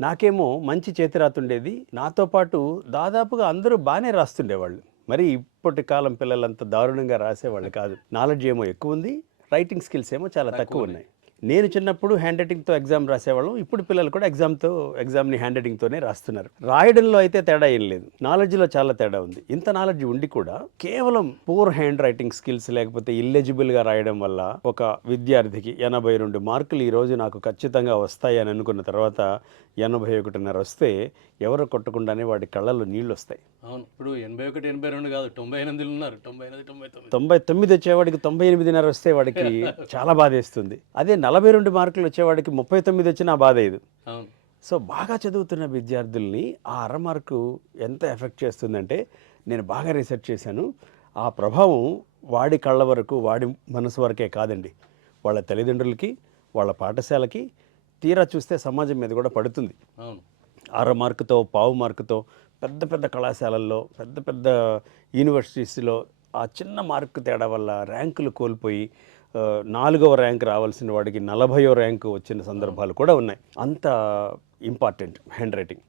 నాకేమో మంచి చేతిరాత ఉండేది. నాతో పాటు దాదాపుగా అందరూ బాగానే రాస్తుండేవాళ్ళు. మరి ఇప్పటి కాలం పిల్లలంత దారుణంగా రాసేవాళ్ళు కాదు. నాలెడ్జ్ ఏమో ఎక్కువుంది. రైటింగ్ స్కిల్స్ ఏమో చాలా తక్కువున్నాయి. నేను చిన్నప్పుడు హ్యాండ్ రైటింగ్‌తో ఎగ్జామ్ రాసేవాళ్ళం. ఇప్పుడు పిల్లలు కూడా ఎగ్జామ్‌ని హ్యాండ్ రైటింగ్‌తోనే రాస్తున్నారు. రాయడంలో అయితే తేడా ఏం లేదు. నాలెడ్జ్‌లో చాలా తేడా ఉంది. ఇంత నాలెడ్జ్ ఉండి కూడా కేవలం పూర్ హ్యాండ్ రైటింగ్ స్కిల్స్ లేకపోతే ఇల్లెజిబుల్‌గా రాయడం వల్ల ఒక విద్యార్థికి 82 మార్కులు ఈరోజు నాకు ఖచ్చితంగా వస్తాయి అని అనుకున్న తర్వాత 81.5 వస్తే ఎవరు కొట్టకుండానే వాడి కళ్ళల్లో నీళ్ళొస్తాయి. అవును. ఇప్పుడు 81, 82 కాదు 98 ఉన్నారు. 98, 99. 99 వచ్చేవాడికి 98.5 వస్తే వాడికి చాలా బాధేస్తుంది. అదే 42 మార్కులు వచ్చేవాడికి 39 వచ్చినా బాధేయదు. అవును. సో బాగా చదువుతున్న విద్యార్థుల్ని ఆ అర మార్కు ఎంత ఎఫెక్ట్ చేస్తుందంటే నేను బాగా రీసెర్చ్ చేశాను. ఆ ప్రభావం వాడి కళ్ళ వరకు, వాడి మనసు వరకే కాదండి. వాళ్ళ తల్లిదండ్రులకి, వాళ్ళ పాఠశాలకి, తీరా చూస్తే సమాజం మీద కూడా పడుతుంది. అవును. అర మార్కుతో, పావు మార్కుతో పెద్ద పెద్ద కళాశాలల్లో, పెద్ద పెద్ద యూనివర్సిటీస్‌లో ఆ చిన్న మార్కు తేడా వల్ల ర్యాంకులు కోల్పోయి 4వ ర్యాంక్ రావాల్సిన వాడికి 40వ ర్యాంకు వచ్చిన సందర్భాలు కూడా ఉన్నాయి. అంత ఇంపార్టెంట్ హ్యాండ్ రైటింగ్.